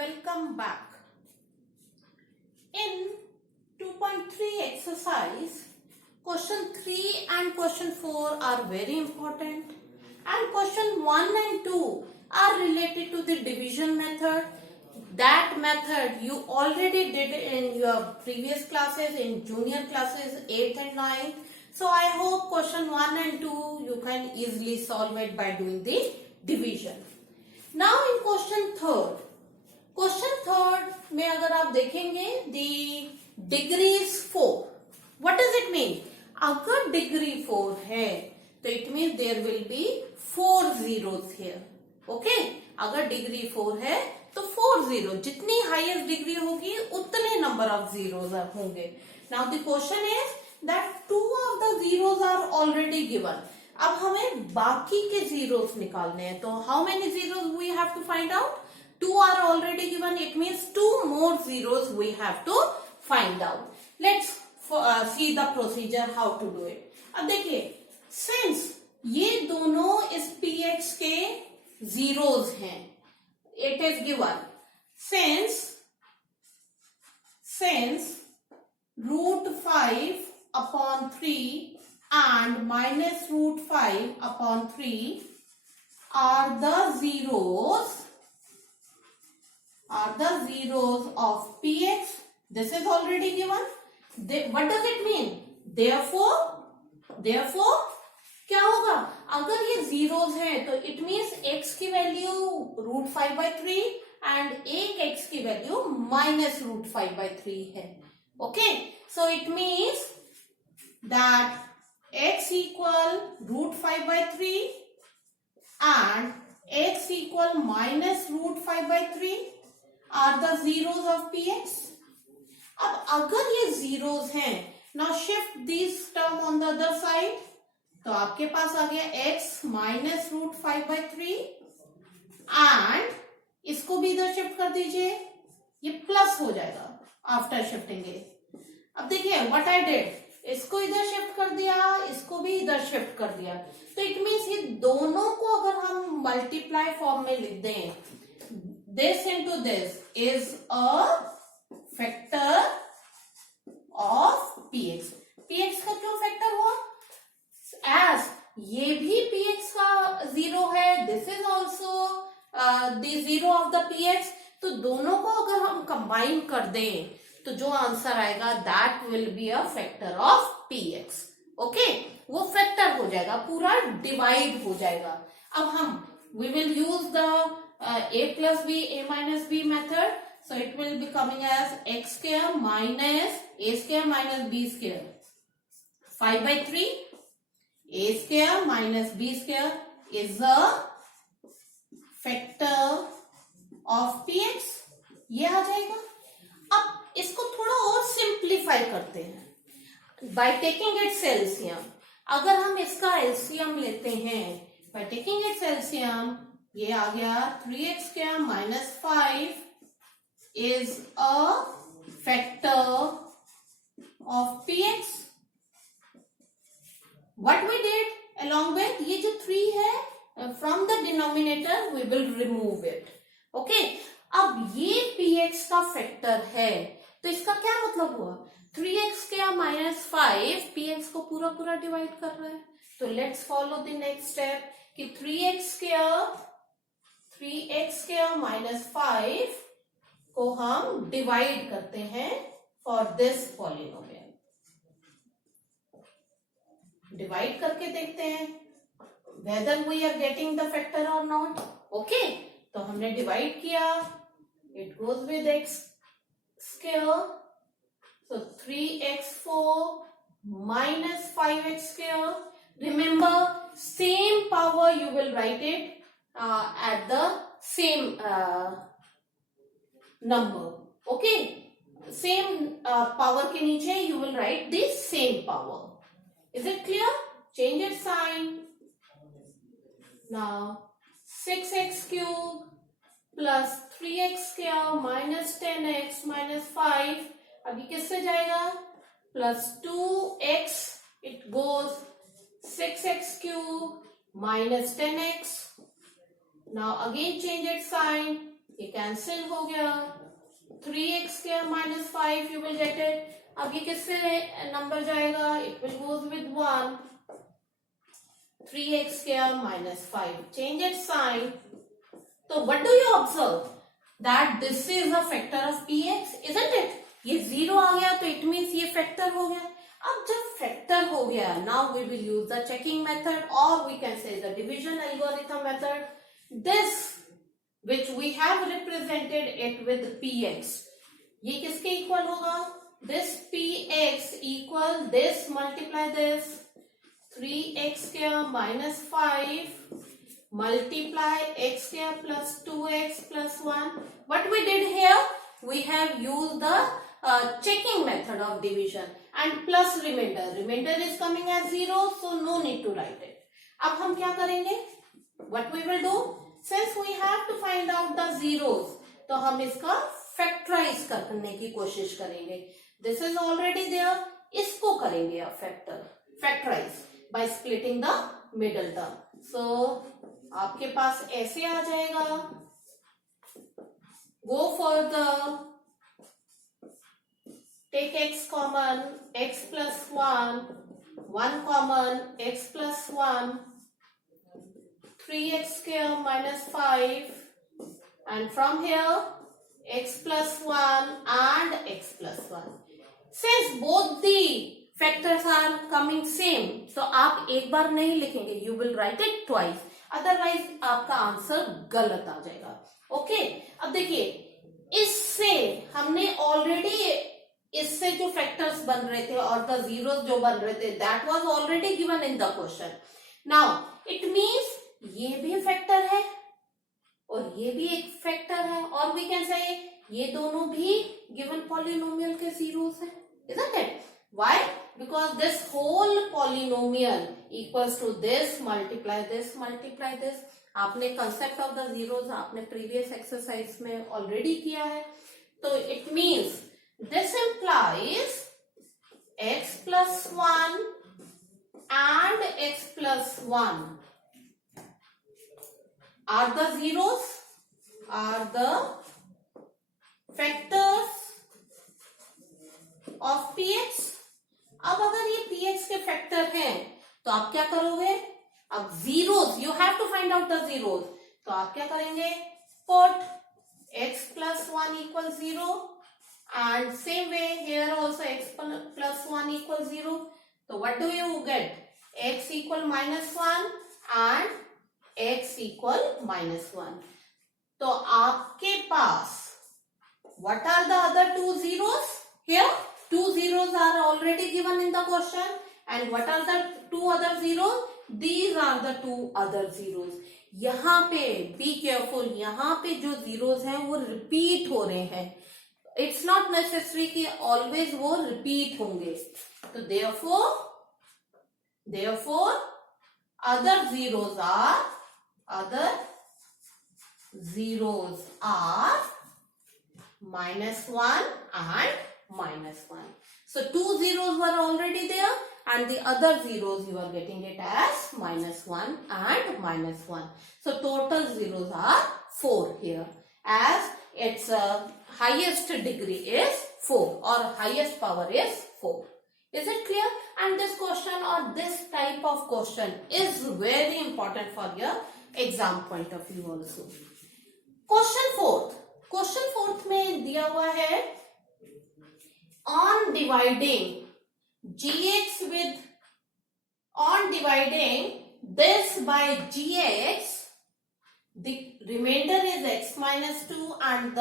Welcome back. In 2.3 exercise, question 3 and question 4 are very important, and question 1 and 2 are related to the division method. That method you already did in your previous classes, in junior classes 8th and 9th. So I hope question 1 and 2 you can easily solve it by doing the division. Now in question 3rd में अगर आप देखेंगे the degree is 4. What does it mean? अगर degree 4 है तो it means there will be 4 zeros here. Okay? अगर degree 4 है तो 4 zero. जितनी हाईएस्ट डिग्री होगी उतने नंबर ऑफ जीरोस होंगे. Now the question is that 2 of the zeros are already given. अब हमें बाकी के जीरोस निकालने हैं. तो how many zeros we have to find out? 2 are already given. It means 2 more zeros we have to find out. Let's see the procedure how to do it. अब देखिए, since ये दोनों इस px के zeros हैं, it is given. Since root 5 upon 3 and minus root 5 upon 3 are the zeros of px. This is already given. What does it mean? Therefore क्या होगा? अगर ये zeros हैं तो it means x की वैल्यू root 5 by 3 and एक x की value minus root 5 by 3 है. Okay, so it means that x equal root 5 by 3 and x equal minus root 5 by 3 are the zeros of px. अब अगर ये zeros हैं, now shift this term on the other side. तो आपके पास आ गया x minus root 5 by 3 and इसको भी इधर शिफ्ट कर दीजिए, ये प्लस हो जाएगा आफ्टर शिफ्टिंग it. अब देखिए what I did, इसको इधर शिफ्ट कर दिया, इसको भी इधर शिफ्ट कर दिया. तो इट मीन्स ये दोनों को अगर हम मल्टीप्लाई फॉर्म में लिख दें, this into this is a factor of px. px का क्यों फैक्टर हुआ? As ये भी px का जीरो है, this is also the zero of the px. तो दोनों को अगर हम कंबाइन कर दें तो जो आंसर आएगा that will be a factor of px. Okay, वो फैक्टर हो जाएगा, पूरा डिवाइड हो जाएगा. अब हम we will use the a plus b a minus b method. So it will be coming as x square minus a square minus b square 5 by 3. A square minus b square is a factor of px. ये आ जाएगा. अब इसको थोड़ा और simplify करते हैं by taking its LCM. अगर हम इसका LCM लेते हैं by taking its LCM, ये आ गया 3x square minus 5 is a factor of px. What we did along with ये जो 3 है, from the denominator we will remove it. Okay, अब ये px का फैक्टर है तो इसका क्या मतलब हुआ? 3x square minus 5 px को पूरा पूरा डिवाइड कर रहा है. तो let's follow the next step कि 3x square minus 5 को हम डिवाइड करते हैं फॉर दिस पॉलिनोमियल. डिवाइड करके देखते हैं whether we are getting the factor or not. Okay, तो हमने डिवाइड किया, it goes with x square. So 3x4 minus 5x square. Remember, same power you will write it at the same number. Okay, same power के नीचे you will write the same power. Is it clear? Change its sign. Now 6x cube plus 3x square minus 10x minus 5. अभी किससे जाएगा? Plus 2x, it goes 6x cube minus 10x. Now again change its sign. ये cancel हो गया, 3x² minus 5 you will get it. अब ये किससे number जाएगा, it will goes with 1, 3x² minus 5, change its sign. So what do you observe? That this is a factor of px, isn't it? ये 0 आ गया तो it means ये factor हो गया. अब जब factor हो गया, now we will use the checking method or we can say the division algorithm method. This which we have represented it with px, ये किसके इक्वल होगा, this px equal this multiply this 3x² minus 5 multiply x² plus 2x plus 1. What we did here, we have used the checking method of division and plus remainder. Remainder is coming as 0, so no need to write it. अब हम क्या करेंगे, what we will do, since we have to find out the zeros, तो हम इसका factorise करने की कोशिश करेंगे. दिस इज ऑलरेडी देयर, इसको करेंगे अब factorise by splitting the middle term. So आपके पास ऐसे आ जाएगा, go for the take x common, x plus 1 common, x plus 1, 3x² minus 5 and from here x plus 1 and x plus 1. Since both the factors are coming same, so आप एक बार नहीं लिखेंगे, you will write it twice, otherwise आपका answer गलत आ जाएगा. Okay, अब देखिए, इससे हमने ऑलरेडी, इससे जो फैक्टर्स बन रहे थे और द जीरोस जो बन रहे थे, that was already given in the question. Now it means ये भी फैक्टर है और ये भी एक फैक्टर है, और वी कैन से ये दोनों भी गिवन पॉलिनोमियल के जीरोस हैं, isn't it? Why? Because this whole polynomial equals to this multiply this multiply this. आपने concept of the zeros आपने previous exercise में already किया है. तो it means this implies x plus 1 and x plus 1 are the zeros, are the factors of px. अब अगर ये px के फैक्टर हैं तो आप क्या करोगे, अब zeros, you have to find out the zeros, तो आप क्या करेंगे, put x plus 1 equals 0 and same way here also x plus 1 equals 0. So what do you get, x equal minus 1 and x equal minus 1. तो आपके पास what are the other two zeros here? Two zeros are already given in the question, and what are the two other zeros? These are the two other zeros. यहाँ पे be careful, यहाँ पे जो zeros हैं वो repeat हो रहे हैं. It's not necessary कि always वो repeat होंगे. तो therefore other zeros are minus 1 and minus 1. So two zeros were already there, and the other zeros you are getting it as minus 1 and minus 1. So total zeros are 4 here, as its highest degree is 4 or highest power is 4. Is it clear? And this question or this type of question is very important for your exam point of view also. Question fourth में दिया हुआ है, on dividing this by gx, the remainder is x minus 2 and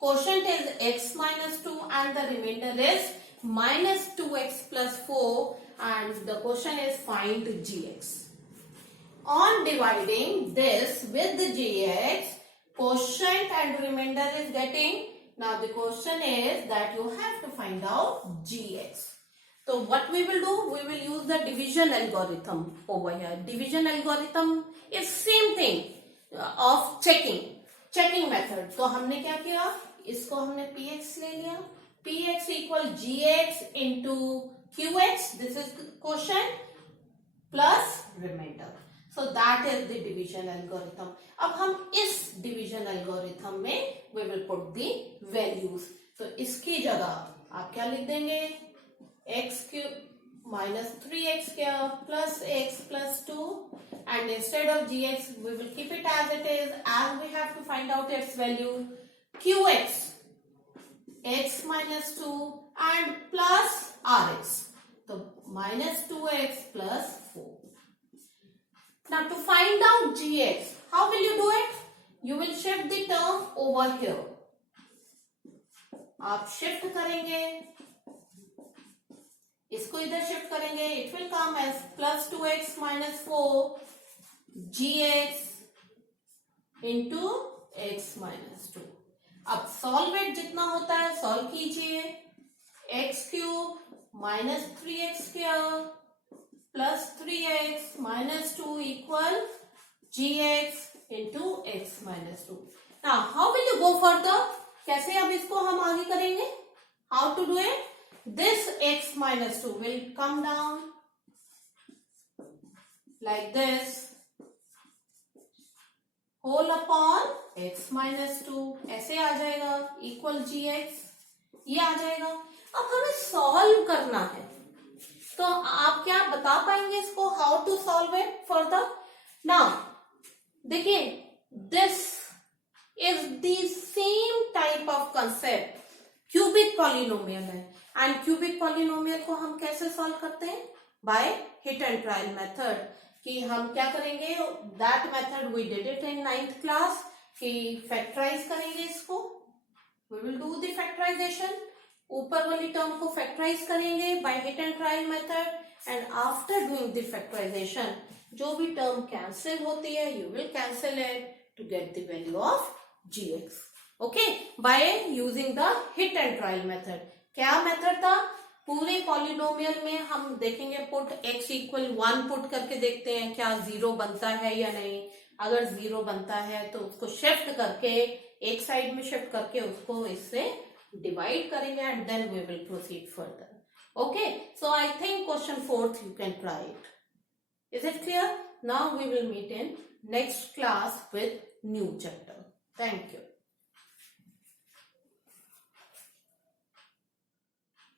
quotient is x minus 2 and the remainder is minus 2x plus 4, and the question is find gx. On dividing this with the gx, quotient and remainder is getting. Now the question is that you have to find out gx. So what we will do, we will use the division algorithm over here. Division algorithm is same thing of checking method. तो हमने क्या किया, इसको हमने px ले लिया, px equal gx into qx, this is quotient plus remainder. So that is the division algorithm. अब हम इस division algorithm में we will put the values. So इसकी जगह आप क्या लिख देंगे? x cube minus 3x square plus x plus 2, and instead of gx we will keep it as it is, as we have to find out its value. Qx x minus 2 and plus rx, so minus 2x plus 4. Now to find out gx, how will you do it? You will shift the term over here. आप shift करेंगे, इसको इधर shift करेंगे, it will come as plus 2x minus 4 gx into x minus 2. अब solve it, जितना होता है solve कीजिए. x cube minus 3x square plus 3x minus 2 equal gx into x minus 2. Now how will you go further? कैसे अब इसको हम आगे करेंगे? How to do it? This x minus 2 will come down like this, whole upon x minus 2, ऐसे आ जाएगा equal gx, ये आ जाएगा. अब हमें सॉल्व करना है, तो आप क्या बता पाएंगे इसको, how to solve it further? Now देखिए, this is the same type of concept. Cubic polynomial है, एंड क्यूबिक पॉलिनोमियल को हम कैसे सॉल्व करते हैं? By hit and trial method. कि हम क्या करेंगे, that method we did it in 9th class, कि फैक्टराइज करेंगे इसको. We will do the factorisation. ऊपर वाली टर्म को फैक्टराइज करेंगे by hit and trial method, and after doing the factorization जो भी टर्म कैंसिल होती है, you will cancel it to get the value of gx. Okay, by using the hit and trial method. क्या method था? पूरे polynomial में हम देखेंगे, पुट x इक्वल 1 पुट करके देखते हैं क्या 0 बनता है या नहीं. अगर 0 बनता है तो उसको शिफ्ट करके एक साइड में शिफ्ट करके उसको इससे डिवाइड करेंगे, and then we will proceed further. Okay, so I think question 4th you can try it. Is it clear? Now we will meet in next class with new chapter. Thank you.